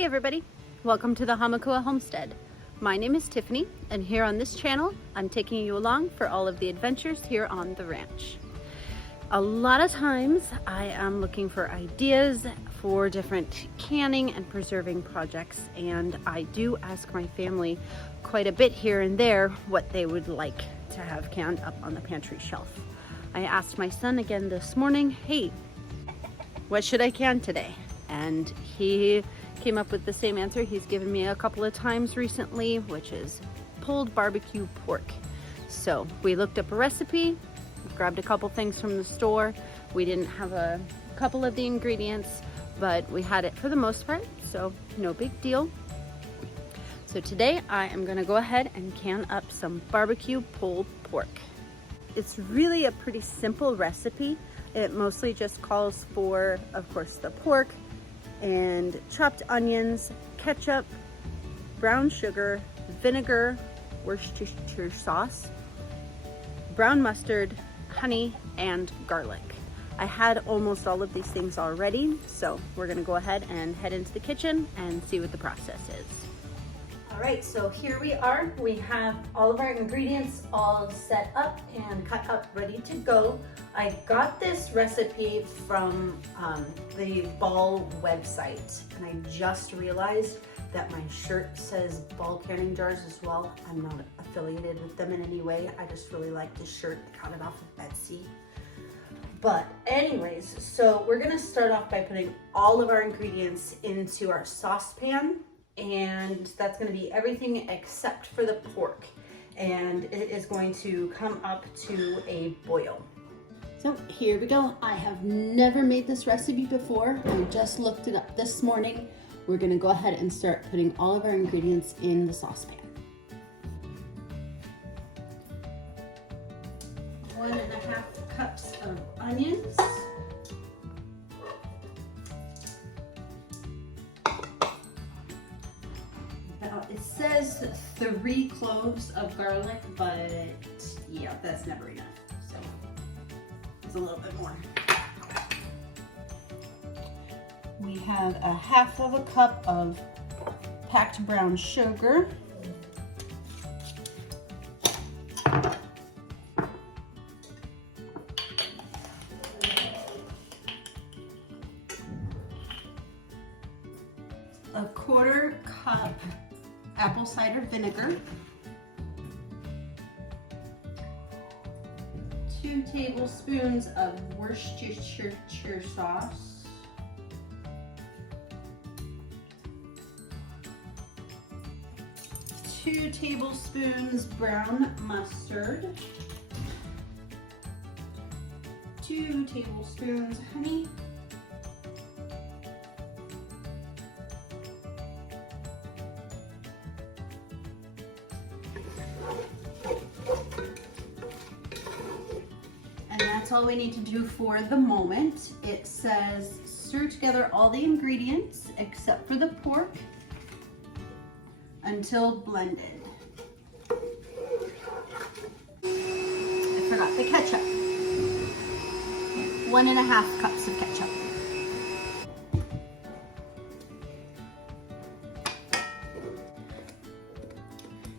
Hey everybody, welcome to the Hamakua Homestead. My name is Tiffany, and here on this channel, I'm taking you along for all of the adventures here on the ranch. A lot of times I am looking for ideas for different canning and preserving projects, and I do ask my family quite a bit here and there what they would like to have canned up on the pantry shelf. I asked my son again this morning, hey, what should I can today? And he came up with the same answer he's given me a couple of times recently, which is pulled barbecue pork. So we looked up a recipe, grabbed a couple things from the store. We didn't have a couple of the ingredients, but we had it for the most part, so no big deal. So today I am gonna go ahead and can up some barbecue pulled pork. It's really a pretty simple recipe. It mostly just calls for, of course, the pork and chopped onions, ketchup, brown sugar, vinegar, Worcestershire sauce, brown mustard, honey, and garlic. I had almost all of these things already, so we're gonna go ahead and head into the kitchen and see what the process is. All right, so here we are. We have all of our ingredients all set up and cut up, ready to go. I got this recipe from the Ball website, and I just realized that my shirt says Ball Canning Jars as well. I'm not affiliated with them in any way. I just really like this shirt. I got it off of Etsy. But anyways, so we're gonna start off by putting all of our ingredients into our saucepan, and that's gonna be everything except for the pork. And it is going to come up to a boil. So here we go. I have never made this recipe before. I just looked it up this morning. We're gonna go ahead and start putting all of our ingredients in the saucepan. 1.5 cups of onions. Now it says 3 cloves of garlic, but yeah, that's never enough. So it's a little bit more. We have 1/2 cup of packed brown sugar. A 1/4 cup apple cider vinegar. 2 tablespoons of Worcestershire sauce. 2 tablespoons brown mustard. 2 tablespoons honey. 'And that's all we need to do for the moment. It says stir together all the ingredients except for the pork until blended. I forgot the ketchup. 1.5 cups of ketchup.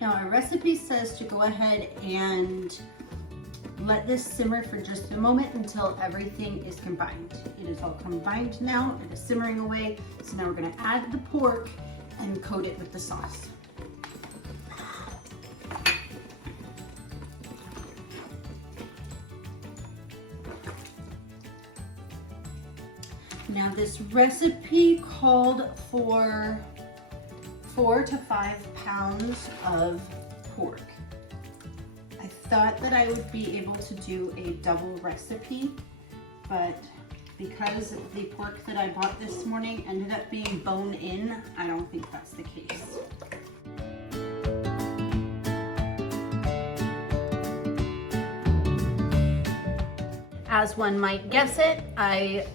Now our recipe says to go ahead and let this simmer for just a moment until everything is combined. It is all combined now. It is simmering away. So now we're gonna add the pork and coat it with the sauce. Now this recipe called for 4 to 5 pounds of pork. I thought that I would be able to do a double recipe, but because the pork that I bought this morning ended up being bone in, I don't think that's the case. As one might guess it, I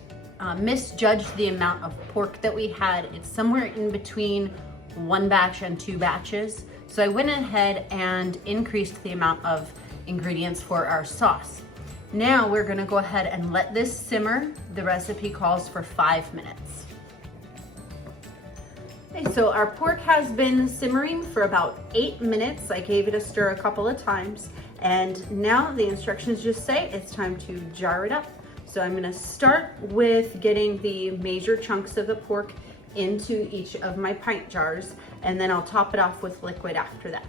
misjudged the amount of pork that we had. It's somewhere in between 1 batch and 2 batches. So I went ahead and increased the amount of ingredients for our sauce. Now we're gonna go ahead and let this simmer. The recipe calls for 5 minutes. Okay, so our pork has been simmering for about 8 minutes. I gave it a stir a couple of times, and now the instructions just say it's time to jar it up. So I'm gonna start with getting the major chunks of the pork into each of my pint jars, and then I'll top it off with liquid after that.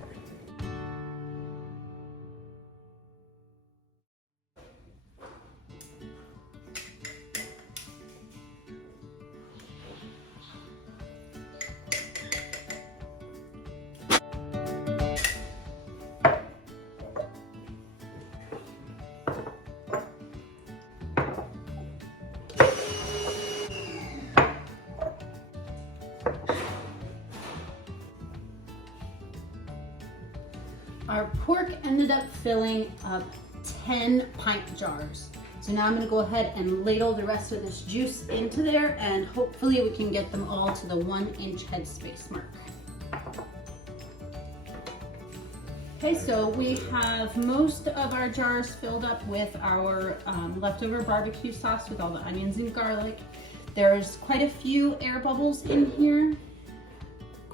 Our pork ended up filling up 10 pint jars. So now I'm gonna go ahead and ladle the rest of this juice into there, and hopefully we can get them all to the 1-inch headspace mark. Okay, so we have most of our jars filled up with our leftover barbecue sauce with all the onions and garlic. There's quite a few air bubbles in here.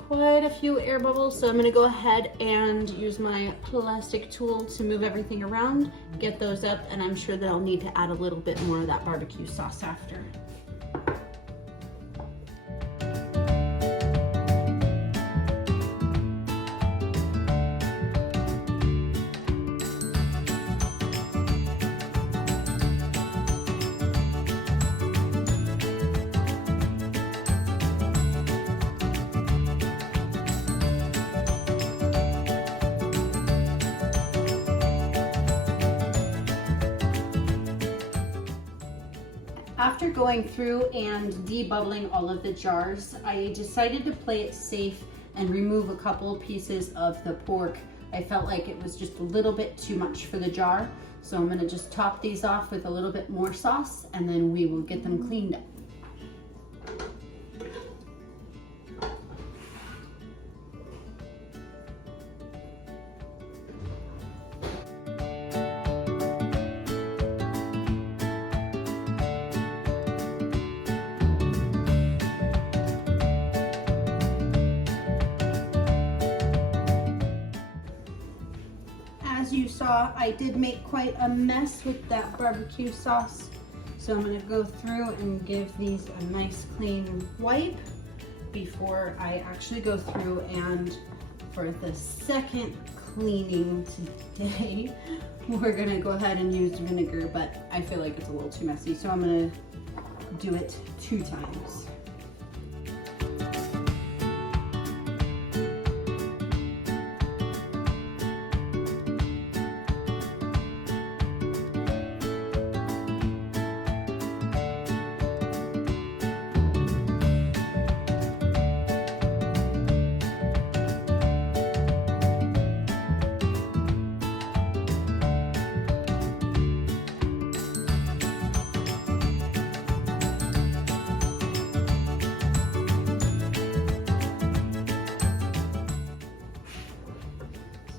So I'm gonna go ahead and use my plastic tool to move everything around, get those up, and I'm sure that I'll need to add a little bit more of that barbecue sauce after. After going through and debubbling all of the jars, I decided to play it safe and remove a couple pieces of the pork. I felt like it was just a little bit too much for the jar, so I'm gonna just top these off with a little bit more sauce, and then we will get them cleaned up. As you saw, I did make quite a mess with that barbecue sauce. So I'm gonna go through and give these a nice clean wipe before I actually go through, and for the second cleaning today, we're gonna go ahead and use vinegar, but I feel like it's a little too messy, so I'm gonna do it 2 times.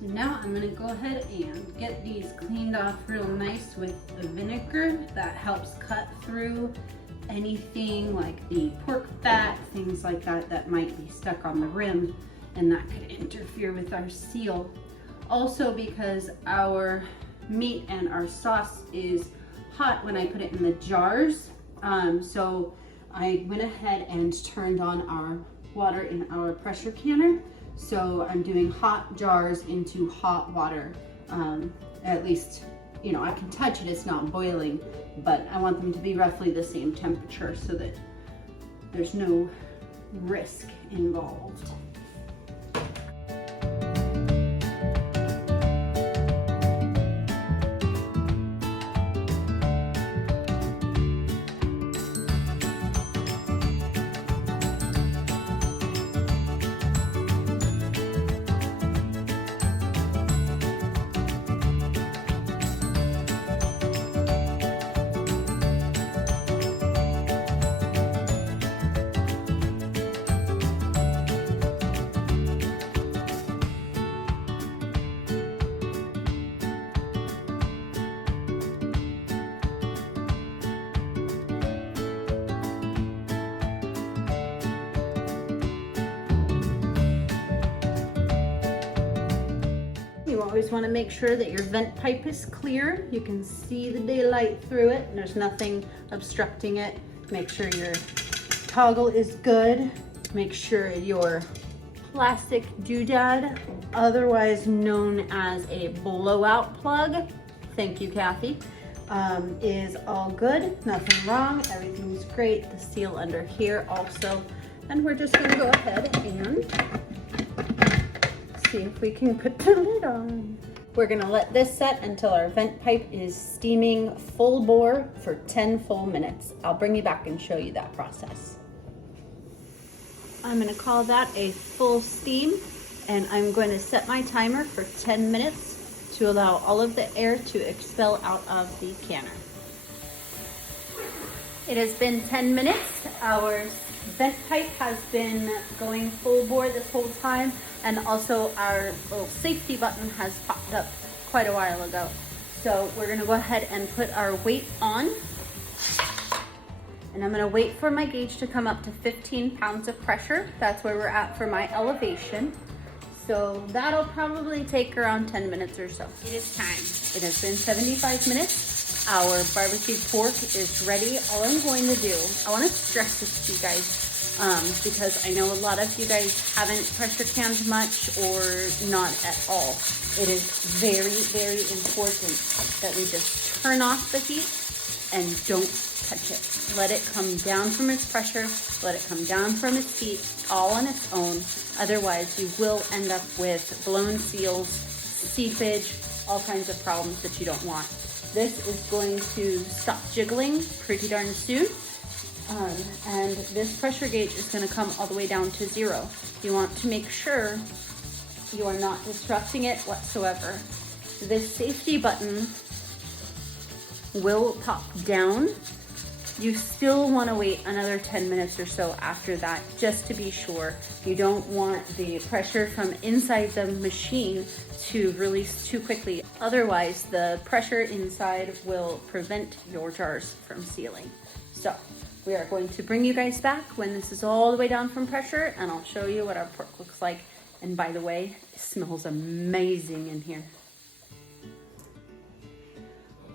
Now I'm gonna go ahead and get these cleaned off real nice with the vinegar. That helps cut through anything like the pork fat, things like that that might be stuck on the rim, and that could interfere with our seal. Also, because our meat and our sauce is hot when I put it in the jars, so I went ahead and turned on our water in our pressure canner. So I'm doing hot jars into hot water. At least, you know, I can touch it, it's not boiling, but I want them to be roughly the same temperature so that there's no risk involved. always want to make sure that your vent pipe is clear. You can see the daylight through it and there's nothing obstructing it. Make sure your toggle is good. Make sure your plastic doodad, otherwise known as a blowout plug, thank you Kathy, is all good, nothing wrong, everything's great. The seal under here also. And we're just gonna go ahead and see if we can put the lid on. We're gonna let this set until our vent pipe is steaming full bore for 10 full minutes. I'll bring you back and show you that process. I'm gonna call that a full steam, and I'm going to set my timer for 10 minutes to allow all of the air to expel out of the canner. It has been 10 minutes. Our vent pipe has been going full bore this whole time, and also our little safety button has popped up quite a while ago. So we're gonna go ahead and put our weight on. And I'm gonna wait for my gauge to come up to 15 pounds of pressure. That's where we're at for my elevation. So that'll probably take around 10 minutes or so. It is time. It has been 75 minutes. Our barbecue pork is ready. All I'm going to do, I wanna stress this to you guys because I know a lot of you guys haven't pressure canned much or not at all. It is very, very important that we just turn off the heat and don't touch it. Let it come down from its pressure, let it come down from its heat all on its own. Otherwise, you will end up with blown seals, seepage, all kinds of problems that you don't want. This is going to stop jiggling pretty darn soon. And this pressure gauge is going to come all the way down to 0. You want to make sure you are not disrupting it whatsoever. This safety button will pop down. You still want to wait another 10 minutes or so after that, just to be sure. You don't want the pressure from inside the machine to release too quickly. Otherwise, the pressure inside will prevent your jars from sealing. So we are going to bring you guys back when this is all the way down from pressure, and I'll show you what our pork looks like. And by the way, it smells amazing in here.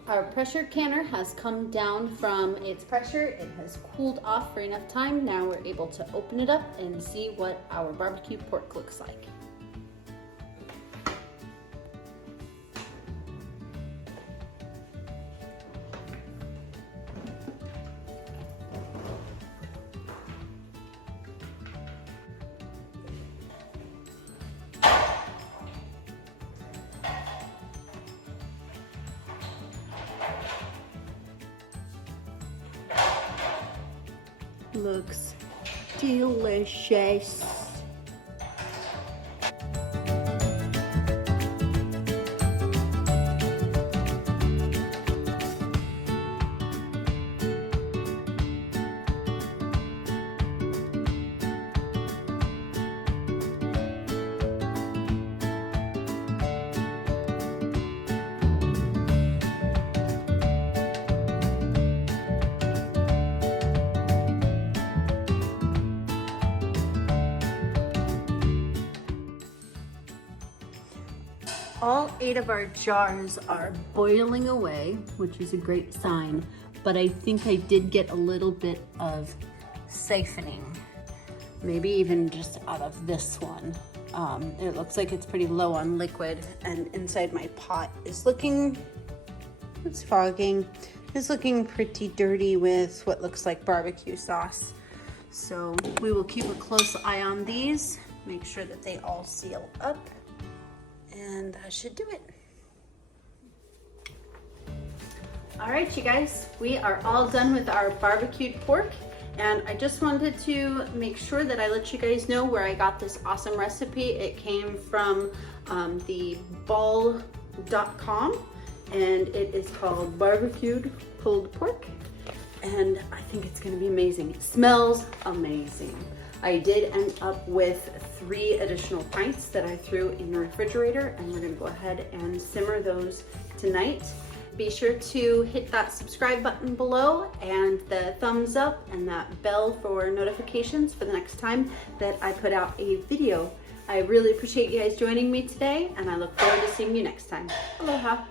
Our pressure canner has come down from its pressure. It has cooled off for enough time. Now we're able to open it up and see what our barbecue pork looks like. Looks delicious. All 8 of our jars are boiling away, which is a great sign, but I think I did get a little bit of siphoning, maybe even just out of this one. It looks like it's pretty low on liquid, and inside my pot is looking, it's fogging, it's looking pretty dirty with what looks like barbecue sauce. So we will keep a close eye on these, make sure that they all seal up. And that should do it. All right, you guys, we are all done with our barbecued pork. And I just wanted to make sure that I let you guys know where I got this awesome recipe. It came from the ball.com, and it is called barbecued pulled pork. And I think it's gonna be amazing. It smells amazing. I did end up with 3 additional pints that I threw in the refrigerator, and we're gonna go ahead and simmer those tonight. Be sure to hit that subscribe button below and the thumbs up and that bell for notifications for the next time that I put out a video. I really appreciate you guys joining me today, and I look forward to seeing you next time. Aloha.